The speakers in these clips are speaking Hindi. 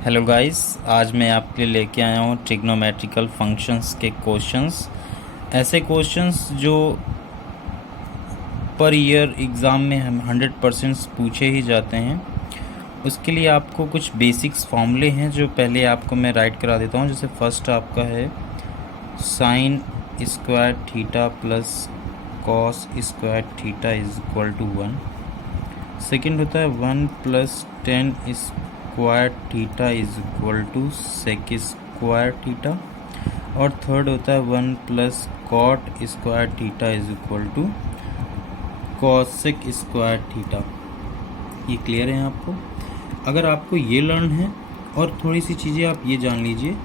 हेलो गाइस, आज मैं आपके लिए लेके आया हूँ ट्रिग्नोमेट्रिकल फंक्शंस के क्वेश्चंस। ऐसे क्वेश्चंस जो पर ईयर एग्ज़ाम में हम 100% पूछे ही जाते हैं। उसके लिए आपको कुछ बेसिक्स फॉर्मूले हैं जो पहले आपको मैं राइट करा देता हूँ। जैसे फर्स्ट आपका है sine square theta plus cos square theta is equal to 1। Second होता है 1 plus tan square theta is equal to sec square theta. और थर्ड होता है 1 plus cot square theta is equal to cosec square theta. ये क्लियर है आपको? अगर आपको ये लर्न है और थोड़ी सी चीज़ें आप ये जान लीजिए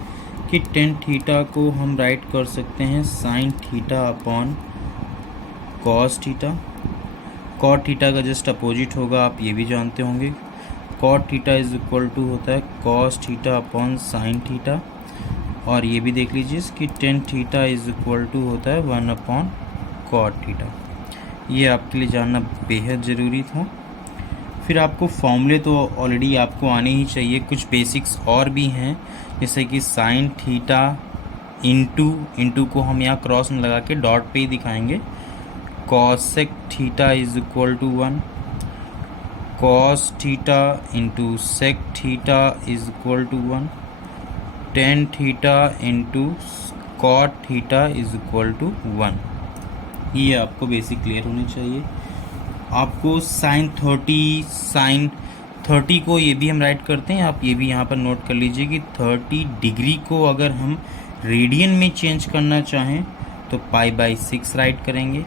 कि टेन थीटा को हम राइट कर सकते हैं sine theta upon cos theta. Cot theta का जस्ट अपोजिट होगा, आप ये भी जानते होंगे। Cot theta is equal to होता है cos theta upon sine theta. और ये भी देख लीजिए कि tan theta is equal to होता है 1 अपॉन कॉट थीटा। ये आपके लिए जानना बेहद ज़रूरी था। फिर आपको फॉर्मूले तो ऑलरेडी आपको आने ही चाहिए, कुछ बेसिक्स और भी हैं जैसे कि साइन थीटा इंटू को हम यहाँ क्रॉस में लगा के डॉट पे ही दिखाएंगे। Cosec theta is equal to 1, cos theta into sec theta is equal to 1, tan theta into cot theta is equal to 1। ये आपको बेसिक क्लियर होने चाहिए। आपको साइन 30 को ये भी हम राइट करते हैं, आप ये भी यहाँ पर नोट कर लीजिए कि 30 डिग्री को अगर हम रेडियन में चेंज करना चाहें तो पाई/6 राइट करेंगे,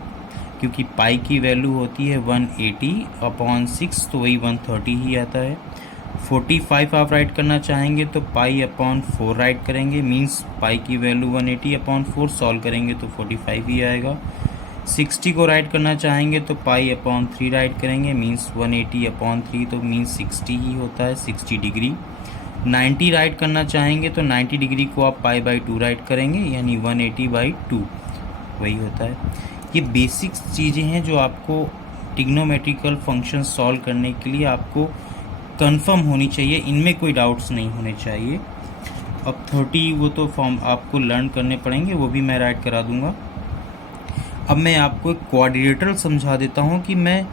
क्योंकि पाई की वैल्यू होती है 180 अपॉन 6, तो वही 130 ही आता है। 45 आप राइट करना चाहेंगे तो पाई अपॉन 4 राइट करेंगे, मींस पाई की वैल्यू 180 अपॉन 4 सॉल्व करेंगे तो 45 ही आएगा। 60 को राइट करना चाहेंगे तो पाई अपॉन 3 राइट करेंगे, मींस 180 अपॉन 3, तो मींस 60 ही होता है, 60 डिग्री। 90 राइट करना चाहेंगे तो 90 डिग्री को आप पाई/2 राइट करेंगे, यानी 180/2 वही होता है। ये बेसिक चीज़ें हैं जो आपको ट्रिग्नोमेट्रिकल फंक्शन सॉल्व करने के लिए आपको कंफर्म होनी चाहिए, इनमें कोई डाउट्स नहीं होने चाहिए। अब 30 वो तो फॉर्म आपको लर्न करने पड़ेंगे, वो भी मैं राइट करा दूंगा। अब मैं आपको एक क्वाड्रिलेटरल समझा देता हूँ कि मैं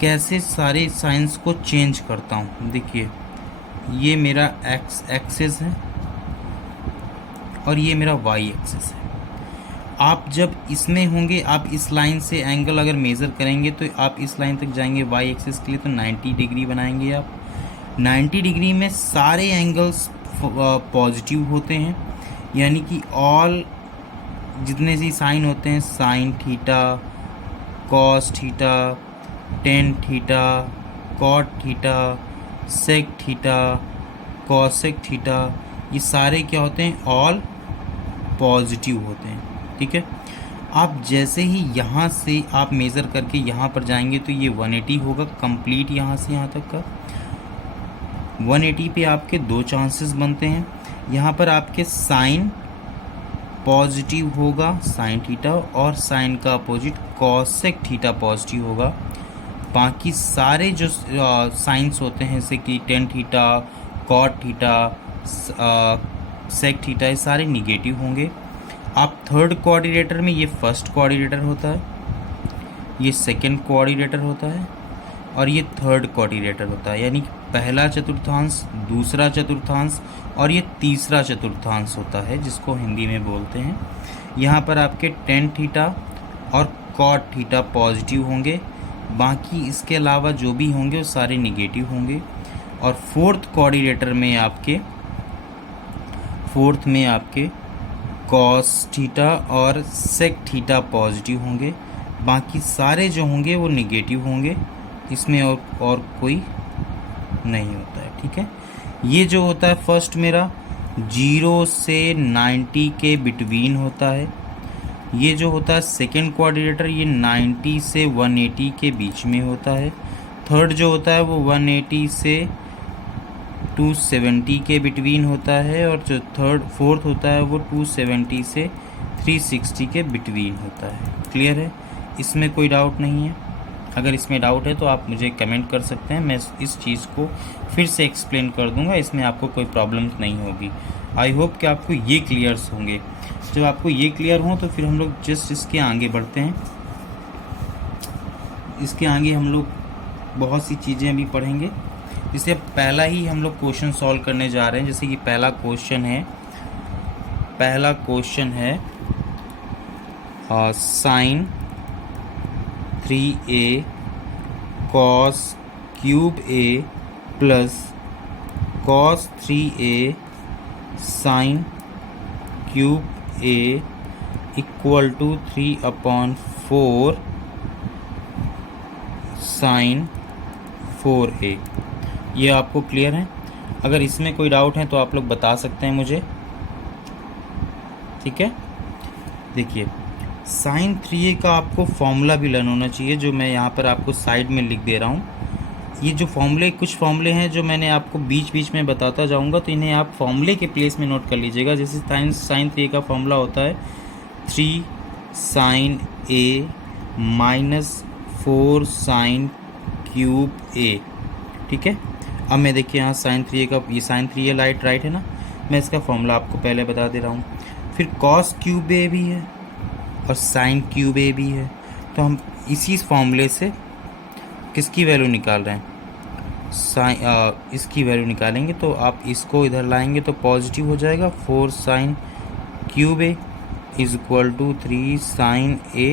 कैसे सारे साइंस को चेंज करता हूँ। देखिए, ये मेरा एक्स एक्सिस है और ये मेरा वाई एक्सिस है। आप जब इसमें होंगे, आप इस लाइन से एंगल अगर मेज़र करेंगे तो आप इस लाइन तक जाएंगे वाई एक्सिस के लिए, तो 90 डिग्री बनाएंगे आप। 90 डिग्री में सारे एंगल्स पॉजिटिव होते हैं, यानी कि ऑल जितने सी साइन होते हैं, sine theta, cos theta, tan theta, cot theta, sec theta, cosec theta, ये सारे क्या होते हैं? ऑल पॉजिटिव होते हैं। ठीक है। आप जैसे ही यहाँ से आप मेज़र करके यहाँ पर जाएंगे तो ये 180 होगा कंप्लीट, यहाँ से यहाँ तक का। 180 पे आपके दो चांसेस बनते हैं। यहाँ पर आपके साइन पॉजिटिव होगा साइन थीटा, और साइन का अपोजिट कॉसेक थीटा पॉजिटिव होगा। बाकी सारे जो साइंस होते हैं जैसे कि tan theta, cot theta, sec theta, ये सारे निगेटिव होंगे। आप थर्ड कोऑर्डिनेटर में, ये फर्स्ट कोऑर्डिनेटर होता है, ये सेकंड कोऑर्डिनेटर होता है, और ये थर्ड कोऑर्डिनेटर होता है, यानी पहला चतुर्थांश, दूसरा चतुर्थांश और ये तीसरा चतुर्थांश होता है, जिसको हिंदी में बोलते हैं। यहाँ पर आपके टेन थीटा और कॉट थीटा पॉजिटिव होंगे, बाकी इसके अलावा जो भी होंगे वो सारे निगेटिव होंगे। और फोर्थ में आपके कॉस थीटा और सेक थीटा पॉजिटिव होंगे, बाकी सारे जो होंगे वो निगेटिव होंगे, इसमें और कोई नहीं होता है। ठीक है। ये जो होता है फर्स्ट मेरा 0 से 90 के बिटवीन होता है। ये जो होता है सेकेंड कोऑर्डिनेटर, ये 90 से 180 के बीच में होता है। थर्ड जो होता है वो 180 से 270 के बिटवीन होता है, और जो फोर्थ होता है वो 270 से 360 के बिटवीन होता है। क्लियर है? इसमें कोई डाउट नहीं है। अगर इसमें डाउट है तो आप मुझे कमेंट कर सकते हैं, मैं इस चीज़ को फिर से एक्सप्लेन कर दूंगा, इसमें आपको कोई प्रॉब्लम नहीं होगी। आई होप कि आपको ये क्लियर्स होंगे। जब आपको ये क्लियर हो तो फिर हम लोग जस्ट इसके आगे बढ़ते हैं। इसके आगे हम लोग बहुत सी चीज़ें अभी पढ़ेंगे। जैसे पहला ही हम लोग क्वेश्चन सॉल्व करने जा रहे हैं। जैसे कि पहला क्वेश्चन है sine 3a cos cube a plus cos 3a sine cube a equal to 3/4 sine 4a। ये आपको क्लियर है? अगर इसमें कोई डाउट है तो आप लोग बता सकते हैं मुझे, ठीक है। देखिए साइन 3a का आपको फॉर्मूला भी लर्न होना चाहिए, जो मैं यहाँ पर आपको साइड में लिख दे रहा हूँ। ये जो कुछ फॉर्मूले हैं जो मैंने आपको बीच बीच में बताता जाऊँगा, तो इन्हें आप फॉर्मूले के प्लेस में नोट कर लीजिएगा। जैसे साइन 3a का फॉर्मूला होता है 3 sine a minus 4 sine cube a, ठीक है। अब मैं देखिए यहाँ साइन 3a का, ये साइन 3a राइट है ना, मैं इसका फॉर्मूला आपको पहले बता दे रहा हूँ। फिर कॉस क्यूब a भी है और साइन क्यूब a भी है, तो हम इसी फॉर्मूले से किसकी वैल्यू निकाल रहे हैं, इसकी वैल्यू निकालेंगे। तो आप इसको इधर लाएंगे तो पॉजिटिव हो जाएगा। 4 sine cube a is equal to 3 sine a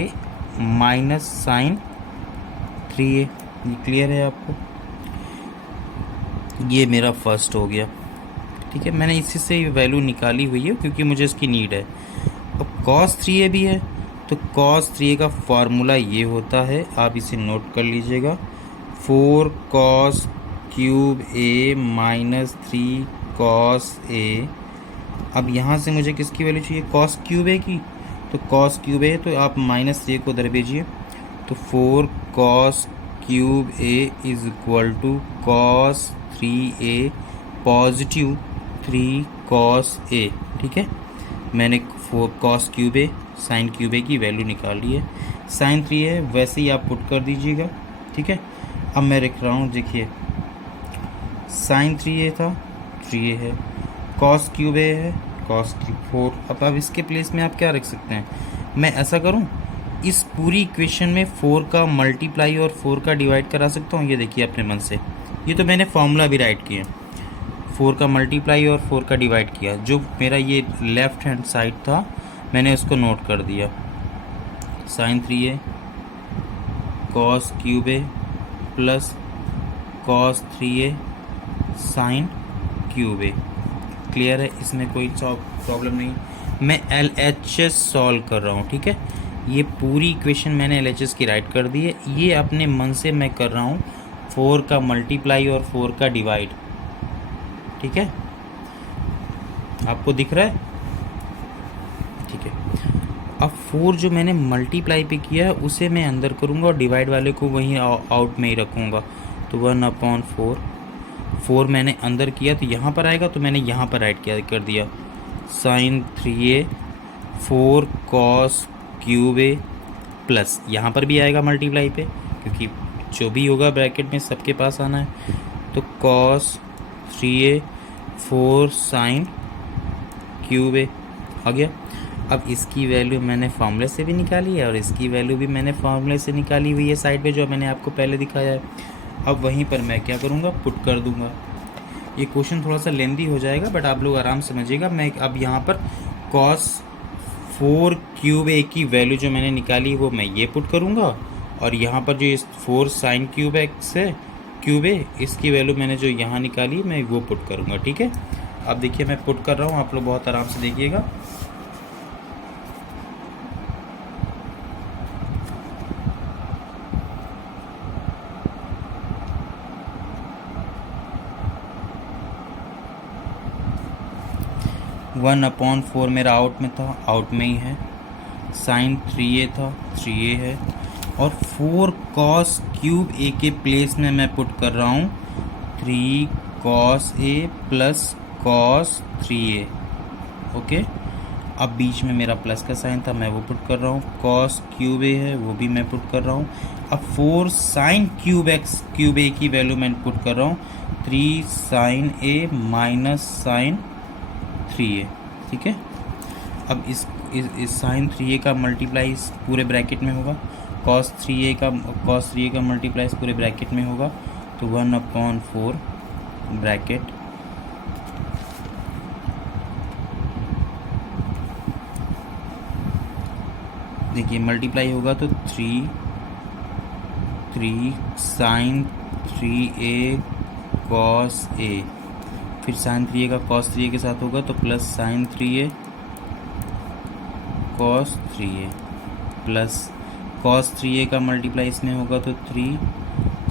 minus sine 3a। ये क्लियर है आपको? ये मेरा फर्स्ट हो गया, ठीक है। मैंने इसी से वैल्यू निकाली हुई है क्योंकि मुझे इसकी नीड है। अब cos 3a भी है, तो cos 3a का फार्मूला ये होता है, आप इसे नोट कर लीजिएगा, 4 cos cube a minus 3 cos a। अब यहाँ से मुझे किसकी वैल्यू चाहिए, cos क्यूब a की, तो cos क्यूब a, तो आप माइनस 3 को उधर भेजिए, तो 4 cos cube a is equal to cos 3a positive 3 cos a, ठीक है। मैंने 4 cos cube a sine cube a की वैल्यू निकाल ली है। साइन 3a वैसे ही आप पुट कर दीजिएगा, ठीक है। अब मैं लिख रहा हूँ, देखिए साइन 3a था, 3a है, cos क्यूब a है, cos 4। अब इसके प्लेस में आप क्या रख सकते हैं, मैं ऐसा करूँ, इस पूरी इक्वेशन में 4 का मल्टीप्लाई और 4 का डिवाइड करा सकता हूँ। ये देखिए अपने मन से, ये तो मैंने फॉर्मूला भी राइट किया, 4 का मल्टीप्लाई और 4 का डिवाइड किया। जो मेरा ये लेफ़्ट हैंड साइड था मैंने उसको नोट कर दिया, sine 3a cos cube a plus cos 3a sine cube a। Clear है? इसमें कोई प्रॉब्लम नहीं। मैं LHS सॉल्व कर रहा हूँ, ठीक है। ये पूरी इक्वेशन मैंने LHS की राइट कर दी है। ये अपने मन से मैं कर रहा हूँ 4 का मल्टीप्लाई और 4 का डिवाइड, ठीक है। आपको दिख रहा है? ठीक है। अब 4 जो मैंने मल्टीप्लाई पे किया है उसे मैं अंदर करूँगा और डिवाइड वाले को वहीं आउट में ही रखूँगा, तो 1/4। 4 मैंने अंदर किया तो यहाँ पर आएगा, तो मैंने यहाँ पर राइट कर दिया, sine 3a 4 cos cube a plus, यहाँ पर भी आएगा मल्टीप्लाई पे क्योंकि जो भी होगा ब्रैकेट में सबके पास आना है, तो cos 3a 4 sine cube a आ गया। अब इसकी वैल्यू मैंने फार्मूले से भी निकाली है और इसकी वैल्यू भी मैंने फार्मूले से निकाली हुई है साइड पे, जो मैंने आपको पहले दिखाया है। अब वहीं पर मैं क्या करूँगा, पुट कर दूँगा। ये क्वेश्चन थोड़ा सा लेंदी हो जाएगा बट आप लोग आराम समझिएगा। मैं अब यहाँ पर cos 4 क्यूब a की वैल्यू जो मैंने निकाली वो मैं ये पुट करूँगा, और यहाँ पर जो इस 4 साइन क्यूब x है क्यूब a, इसकी वैल्यू मैंने जो यहाँ निकाली मैं वो पुट करूँगा, ठीक है। अब देखिए मैं पुट कर रहा हूँ, आप लोग बहुत आराम से देखिएगा। वन अपॉन 4 मेरा आउट में था, आउट में ही है। साइन 3a था, 3a है, और 4 cos क्यूब a के प्लेस में मैं पुट कर रहा हूँ 3 cos a plus cos 3a, okay. अब बीच में मेरा प्लस का साइन था, मैं वो पुट कर रहा हूँ। कॉस क्यूब ए है, वो भी मैं पुट कर रहा हूँ। अब 4 साइन क्यूब एक्स क्यूब ए की वैल्यू मैं पुट कर रहा हूँ, 3 साइन ए माइनस साइन 3a, ठीक है। अब इस साइन 3a का मल्टीप्लाई इस पूरे ब्रैकेट में होगा, कॉस 3a का मल्टीप्लाई इस पूरे ब्रैकेट में होगा, तो 1/4 ब्रैकेट देखिए मल्टीप्लाई होगा तो 3 साइन 3a कॉस a, फिर साइन 3a का कॉस 3a के साथ होगा तो plus sign 3a cos 3a, plus cos 3a का मल्टीप्लाई इसमें होगा तो 3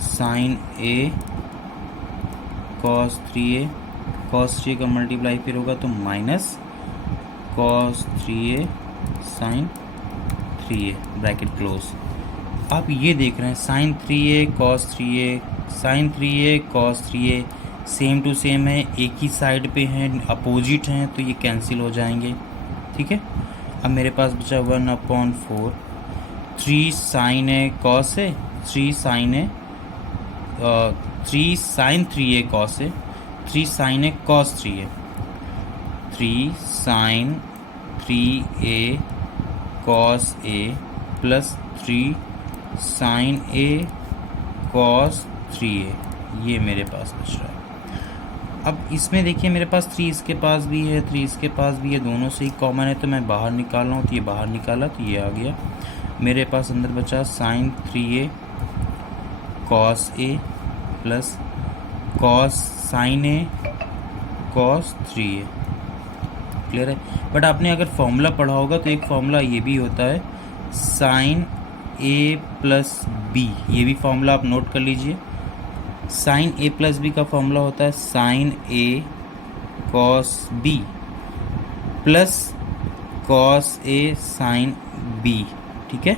sine a cos 3a, cos 3a का मल्टीप्लाई फिर होगा तो minus cos 3a sine 3a, bracket close. आप ये देख रहे हैं sine 3a cos 3a, sine 3a cos 3a same to same है, एक ही साइड पे हैं, अपोजिट हैं, तो ये कैंसिल हो जाएंगे, ठीक है। अब मेरे पास बचा 1/4 3 sine A cos A, 3 sine 3a cos A, 3 sine A cos 3a, 3 sine 3a cos A plus 3 sine A cos 3a, ये मेरे पास बच रहा है। अब इसमें देखिए मेरे पास 3 इसके पास भी है, 3 इसके पास भी है, दोनों से ही कॉमन है, तो मैं बाहर निकाल रहा हूँ, तो ये बाहर निकाला तो ये आ गया। मेरे पास अंदर बचा sign 3a cos A plus cos sine A cos 3a, clear है। बट आपने अगर फॉर्मूला पढ़ा होगा तो एक फॉर्मूला ये भी होता है साइन a प्लस बी, ये भी फॉर्मूला आप नोट कर लीजिए। साइन a प्लस बी का फॉर्मूला होता है sine a cos b plus cos a sine b, ठीक है।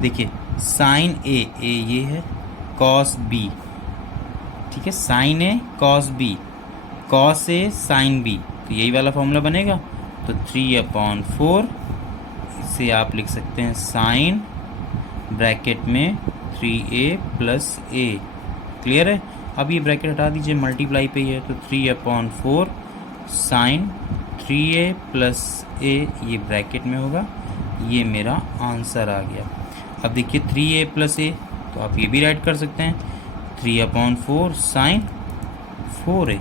देखिए साइन a ये है, कॉस b, ठीक है, sine a cos b, cos a sine b, तो यही वाला फॉर्मूला बनेगा। तो 3/4 इसे आप लिख सकते हैं साइन ब्रैकेट में 3a प्लस a, क्लियर है। अब ये ब्रैकेट हटा दीजिए, मल्टीप्लाई पे ही है, तो 3/4 साइन 3a प्लस a, ये ब्रैकेट में होगा, ये मेरा आंसर आ गया। अब देखिए 3a प्लस a, तो आप ये भी राइट कर सकते हैं 3/4 साइन 4a,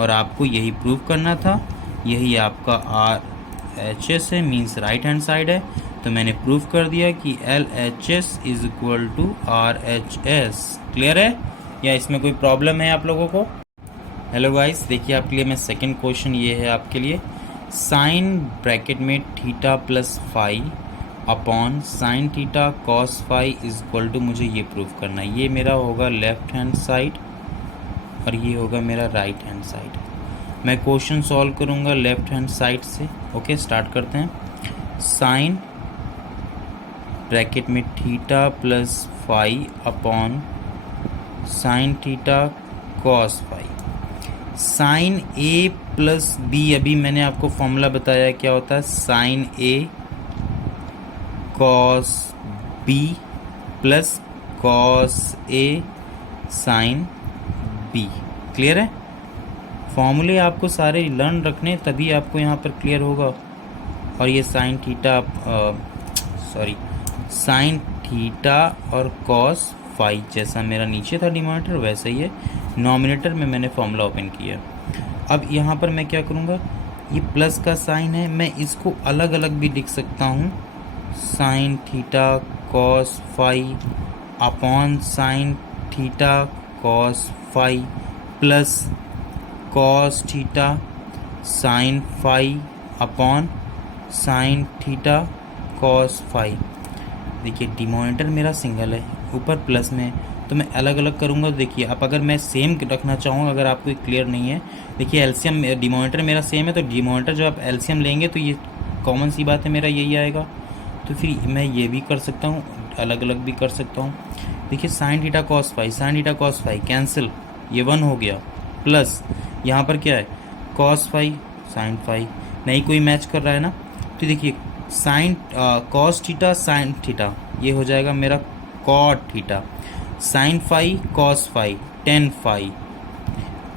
और आपको यही प्रूव करना था, यही आपका RHS है, मीन्स राइट हैंड साइड है। तो मैंने प्रूव कर दिया कि LHS is equal to RHS, clear है, या इसमें कोई प्रॉब्लम है आप लोगों को? हेलो गाइस, देखिए आपके लिए मैं सेकंड क्वेश्चन ये है आपके लिए, साइन ब्रैकेट में theta plus phi upon sine theta cos phi is equal to, मुझे ये प्रूव करना है। ये मेरा होगा लेफ्ट हैंड साइड और ये होगा मेरा राइट हैंड साइड। मैं क्वेश्चन सॉल्व करूँगा लेफ्ट हैंड साइड से। ओके, स्टार्ट करते हैं। साइन ब्रैकेट में theta plus phi upon sine theta cos phi, sine A plus B, अभी मैंने आपको फॉर्मूला बताया क्या होता है, sine A cos B plus cos A sine B, clear है। फॉर्मूले आपको सारे लर्न रखने, तभी आपको यहाँ पर क्लियर होगा। और ये साइन थीटा साइन थीटा और कॉस फाई, जैसा मेरा नीचे था डिनोमिनेटर वैसे ही है, नॉमिनेटर में मैंने फॉर्मूला ओपन किया। अब यहाँ पर मैं क्या करूँगा, ये प्लस का साइन है, मैं इसको अलग अलग भी लिख सकता हूँ, sine theta cos phi upon sine theta cos phi plus cos theta sine phi upon sine theta cos phi. देखिए डिनोमिनेटर मेरा सिंगल है, ऊपर प्लस में, तो मैं अलग अलग करूँगा। देखिए अब अगर मैं सेम रखना चाहूँ, अगर आपको क्लियर नहीं है, देखिए एलसीएम डिनोमिनेटर मेरा सेम है, तो डिनोमिनेटर जब आप एलसीएम लेंगे तो ये कॉमन सी बात है, मेरा यही आएगा। तो फिर मैं ये भी कर सकता हूँ, अलग अलग भी कर सकता हूँ। देखिए sine theta cos phi, sine theta cos phi cancel, ये 1 हो गया, प्लस यहाँ पर क्या है, कॉस फाई साइन फाई, नहीं कोई मैच कर रहा है ना, तो देखिए sine cos theta sine theta, ये हो जाएगा मेरा cot theta, sine phi cos phi tan phi.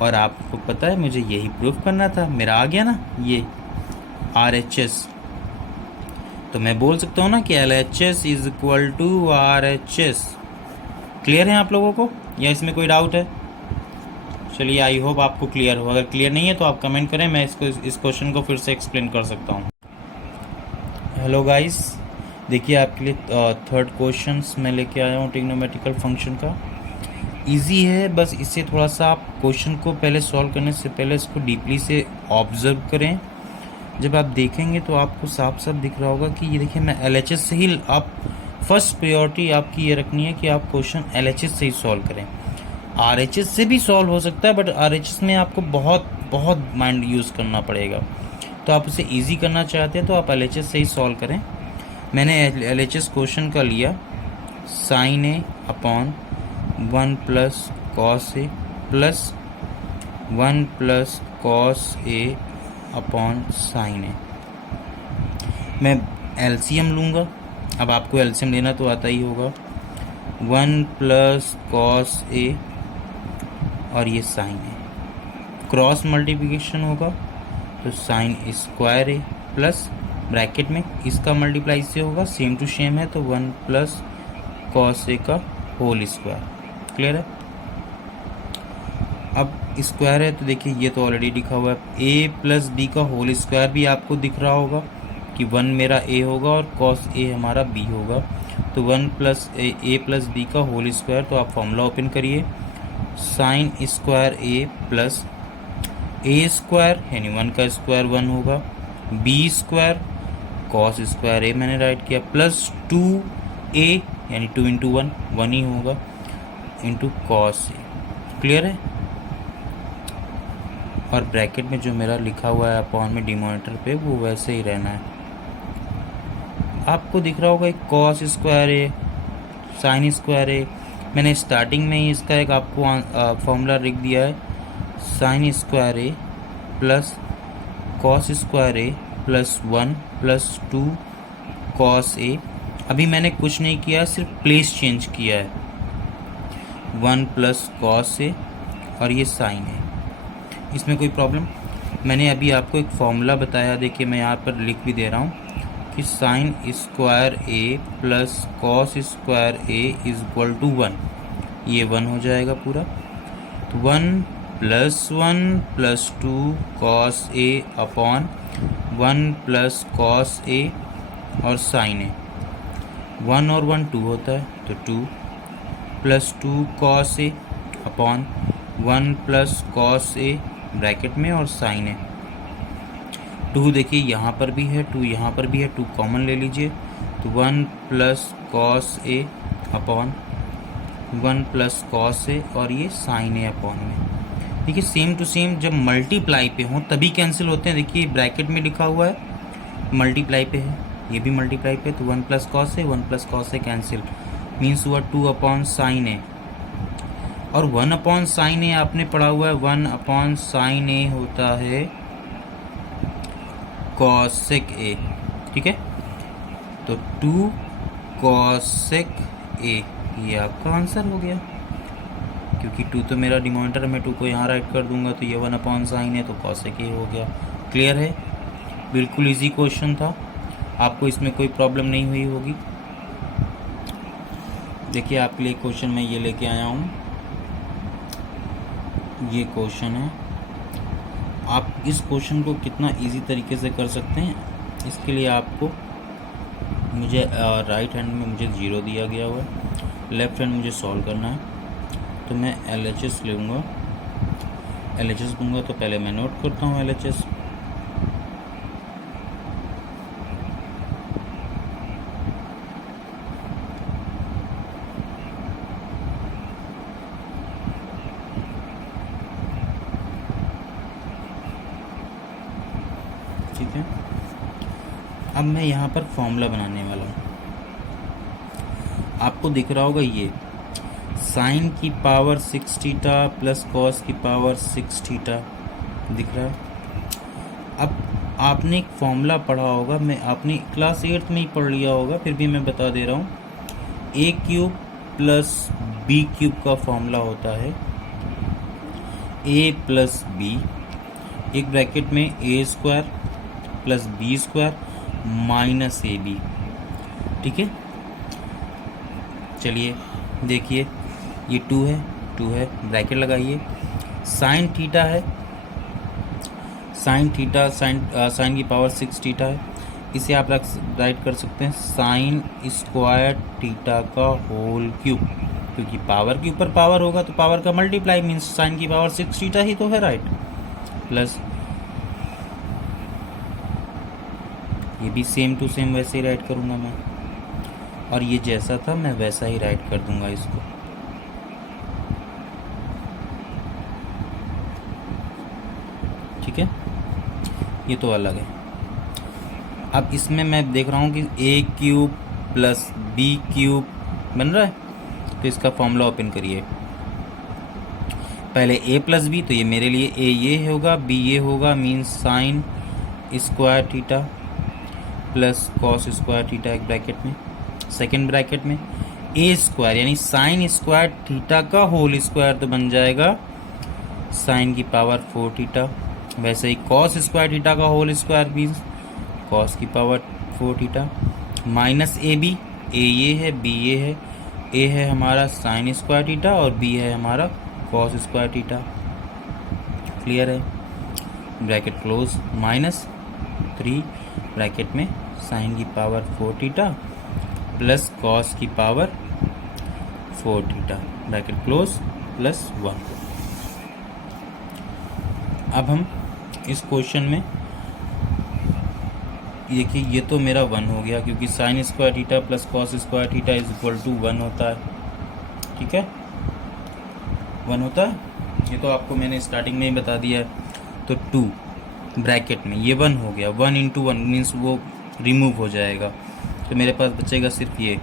और आपको पता है मुझे यही प्रूफ करना था, मेरा आ गया ना ये RHS। तो मैं बोल सकता हूँ ना कि LHS is equal to RHS। Clear है आप लोगों को, या इसमें कोई डाउट है? चलिए आई होप आपको क्लियर हो। अगर क्लियर नहीं है तो आप कमेंट करें, मैं इस क्वेश्चन को फिर से एक्सप्लेन कर सकता हूँ। हेलो गाइस, देखिए आपके लिए थर्ड क्वेश्चन मैं लेके आया हूँ ट्रिग्नोमेट्रिकल फंक्शन का। इजी है, बस इससे थोड़ा सा आप क्वेश्चन को पहले सॉल्व करने से पहले इसको डीपली से ऑब्जर्व करें। जब आप देखेंगे तो आपको साफ साफ दिख रहा होगा कि ये देखिए मैं LHS से ही, आप फर्स्ट प्रायोरिटी आपकी ये रखनी है कि आप क्वेश्चन LHS से ही सॉल्व करें। RHS से भी सॉल्व हो सकता है, बट RHS में आपको बहुत बहुत माइंड यूज़ करना पड़ेगा। तो आप उसे इजी करना चाहते हैं तो आप LHS से ही सॉल्व करें। मैंने LHS क्वेश्चन का लिया sign A upon 1 plus cos A plus 1 plus cos A upon sine ए। मैं LCM लूँगा, अब आपको LCM लेना तो आता ही होगा। 1 प्लस कॉस ए और ये साइन ए, क्रॉस मल्टीप्लिकेशन होगा तो sign square A plus bracket में इसका मल्टीप्लाई इससे होगा, सेम टू सेम है तो 1 प्लस कॉस ए का होल स्क्वायर। क्लियर है? अब स्क्वायर है तो देखिए ये तो ऑलरेडी लिखा हुआ है, ए प्लस बी का होल स्क्वायर भी आपको दिख रहा होगा कि 1 मेरा ए होगा और कॉस ए हमारा बी होगा, तो 1 प्लस ए प्लस बी का होल स्क्वायर। तो आप फॉर्मूला ओपन करिए, sign square A plus A square यानी 1 का स्क्वायर 1 होगा, बी स्क्वायर कॉस स्क्वायर ए मैंने राइट किया प्लस 2a यानी 2 इंटू 1 1 ही होगा इंटू कॉस ए। क्लियर है? और ब्रैकेट में जो मेरा लिखा हुआ है अपॉन में डिनोमिनेटर पे वो वैसे ही रहना है। आपको दिख रहा होगा एक कॉस स्क्वायर ए साइन स्क्वायर ए, मैंने स्टार्टिंग में ही इसका एक आपको फॉर्मूला लिख दिया है, sine square A plus cos square A plus 1 plus 2 cos ए। अभी मैंने कुछ नहीं किया, सिर्फ प्लेस चेंज किया है, 1 प्लस कॉस ए और ये साइन है। इसमें कोई प्रॉब्लम? मैंने अभी आपको एक फॉर्मूला बताया, देखिए मैं यहाँ पर लिख भी दे रहा हूँ कि sine square A plus cos square A is equal to 1, ये 1 हो जाएगा पूरा, तो 1 plus 2 cos A upon 1 plus cos A और साइन ए, 1 और 1 2 होता है तो 2 plus 2 cos A upon 1 plus cos A bracket में और साइन ए। 2 देखिए यहाँ पर भी है, 2 यहाँ पर भी है, 2 कॉमन ले लीजिए तो 1 plus cos A upon 1 plus cos A और ये साइन ए अपॉन में। देखिए सेम टू सेम जब मल्टीप्लाई पे हो तभी कैंसिल होते हैं। देखिए ब्रैकेट में लिखा हुआ है मल्टीप्लाई पे है, ये भी मल्टीप्लाई पे, तो 1 प्लस कॉस ए 1 प्लस कॉस ए कैंसिल, मीन्स हुआ 2 अपॉन साइन ए, और 1 अपॉन साइन ए आपने पढ़ा हुआ है, 1 अपॉन साइन ए होता है कॉसेक ए। ठीक है, तो 2 कॉसेक ए ये आपका आंसर हो गया, क्योंकि 2 तो मेरा डिनोमिनेटर, मैं 2 को यहाँ राइट कर दूंगा तो ये 1 अपॉन साइन है तो कॉसेक ए हो गया। क्लियर है? बिल्कुल इजी क्वेश्चन था, आपको इसमें कोई प्रॉब्लम नहीं हुई होगी। देखिए आपके लिए क्वेश्चन मैं ये लेके आया हूँ, ये क्वेश्चन है। आप इस क्वेश्चन को कितना इजी तरीके से कर सकते हैं, इसके लिए आपको मुझे राइट हैंड में मुझे 0 दिया गया हुआ है, लेफ्ट हैंड मुझे सॉल्व करना है, तो मैं LHS लूँगा। LHS दूंगा तो पहले मैं नोट करता हूँ LHS। ठीक है, अब मैं यहाँ पर फॉर्मूला बनाने वाला हूँ। आपको दिख रहा होगा ये साइन की पावर 6 थीटा प्लस कॉस की पावर 6 थीटा दिख रहा है। अब आपने एक फॉर्मूला पढ़ा होगा, मैं आपने क्लास 8th में ही पढ़ लिया होगा, फिर भी मैं बता दे रहा हूँ। A cube plus B cube का फॉर्मूला होता है ए प्लस बी, एक ब्रैकेट में A square plus B square minus A B. ठीक है, चलिए देखिए, ये 2 है, ब्रैकेट लगाइए। साइन थीटा है, साइन थीटा साइन की पावर 6 थीटा है, इसे आप राइट कर सकते हैं साइन स्क्वायर थीटा का होल क्यूब, क्योंकि पावर के ऊपर पावर होगा तो पावर का मल्टीप्लाई मीन्स साइन की पावर 6 थीटा ही तो है, राइट। प्लस ये भी सेम टू सेम वैसे ही राइट करूँगा मैं, और ये जैसा था मैं वैसा ही राइट कर दूंगा इसको। ठीक है, ये तो अलग है। अब इसमें मैं देख रहा हूँ कि ए क्यूब प्लस बी क्यूब बन रहा है, तो इसका फॉर्मूला ओपन करिए। पहले ए प्लस बी, तो ये मेरे लिए ए ये होगा, बी ये होगा, means sine square theta plus cos square theta एक ब्रैकेट में। सेकेंड ब्रैकेट में ए स्क्वायर यानी साइन स्क्वायर थीटा का होल स्क्वायर तो बन जाएगा साइन की पावर 4 थीटा। वैसे ही कॉस स्क्वायर थीटा का होल स्क्वायर मीन्स कॉस की power 4 theta minus A B, A ये है, बी ये है, ए है हमारा साइन स्क्वायर थीटा और बी है हमारा कॉस स्क्वायर थीटा। क्लियर है, ब्रैकेट क्लोज, माइनस 3 ब्रैकेट में साइन की पावर 4 थीटा प्लस कॉस की power 4 theta, bracket close, plus 1। अब हम इस क्वेश्चन में देखिए, ये तो मेरा 1 हो गया क्योंकि sine square theta plus cos square theta is equal to 1 होता है। ठीक है, 1 होता है, ये तो आपको मैंने स्टार्टिंग में ही बता दिया है। तो 2 ब्रैकेट में ये 1 हो गया, 1 इंटू 1 मीन्स वो रिमूव हो जाएगा, तो मेरे पास बचेगा सिर्फ ये।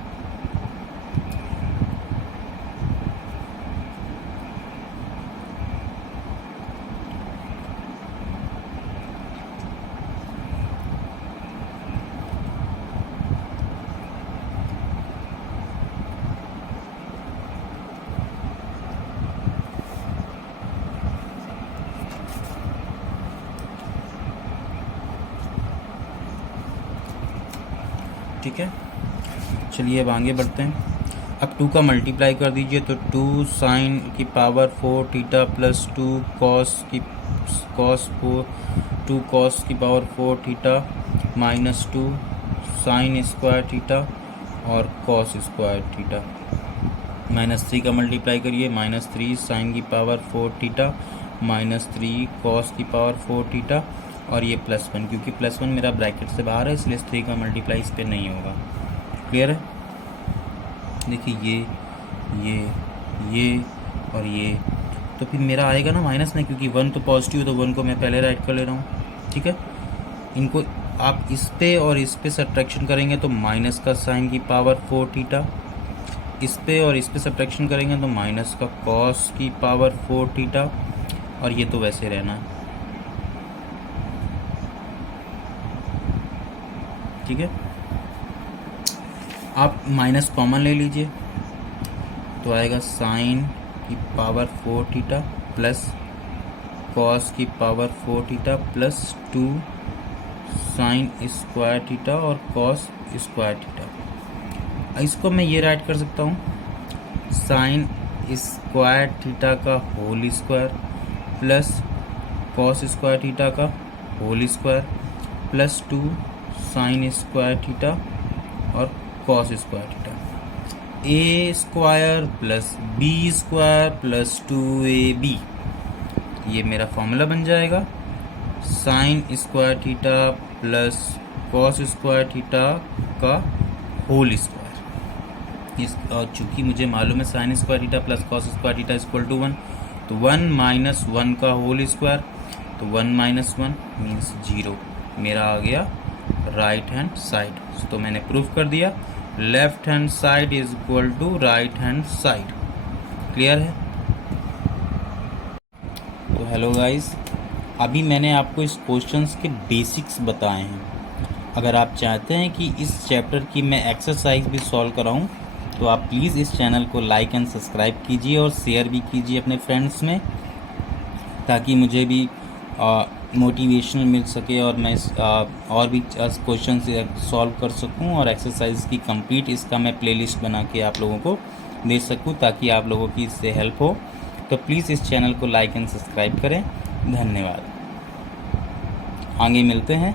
ठीक है, चलिए अब आगे बढ़ते हैं। अब 2 का मल्टीप्लाई कर दीजिए, तो 2 साइन की पावर 4 थीटा प्लस 2 कॉस की power 4 theta minus 2 sine square theta और कॉस स्क्वायर थीटा। माइनस 3 का मल्टीप्लाई करिए, माइनस 3 साइन की पावर 4 थीटा माइनस 3 कॉस की पावर 4 थीटा और ये प्लस 1, क्योंकि प्लस 1 मेरा ब्रैकेट से बाहर है इसलिए 3 का मल्टीप्लाई इस पर नहीं होगा। क्लियर है, देखिए ये और ये, तो फिर मेरा आएगा ना माइनस में, क्योंकि 1 तो पॉजिटिव है तो 1 को मैं पहले राइट कर ले रहा हूँ। ठीक है, इनको आप इस पे और इस पे सब्ट्रैक्शन करेंगे तो माइनस का साइन की पावर 4 थीटा, इस पे और इस पे सब्ट्रैक्शन करेंगे तो माइनस का कॉस की पावर 4 थीटा, और ये तो वैसे रहना है। ठीक है, आप माइनस कॉमन ले लीजिए तो आएगा साइन की पावर 4 थीटा प्लस कॉस की power 4 theta plus 2 sine square theta और कॉस स्क्वायर थीटा। इसको मैं ये राइट कर सकता हूँ साइन स्क्वायर थीटा का whole square plus cos square theta का whole square plus 2 sine square theta और cos square theta. A square plus B square plus 2ab, ये मेरा फॉर्मूला बन जाएगा sine square theta plus cos square theta का होल स्क्वायर। इस चूँकि मुझे मालूम है sine square theta plus cos square theta equal to 1, तो 1 माइनस 1 का होल स्क्वायर, तो 1 माइनस 1 मीन्स 0 मेरा आ गया राइट हैंड साइड। तो मैंने प्रूफ कर दिया left hand side is equal to right hand side. Clear है, तो हेलो गाइस, अभी मैंने आपको इस क्वेश्चंस के बेसिक्स बताए हैं। अगर आप चाहते हैं कि इस चैप्टर की मैं एक्सरसाइज भी सॉल्व कराऊं तो आप प्लीज़ इस चैनल को लाइक एंड सब्सक्राइब कीजिए और शेयर भी कीजिए अपने फ्रेंड्स में, ताकि मुझे भी मोटिवेशन मिल सके और मैं और भी क्वेश्चन सॉल्व कर सकूं और एक्सरसाइज की कंप्लीट इसका मैं प्लेलिस्ट बना के आप लोगों को दे सकूं, ताकि आप लोगों की इससे हेल्प हो। तो प्लीज़ इस चैनल को लाइक एंड सब्सक्राइब करें। धन्यवाद। आगे मिलते हैं।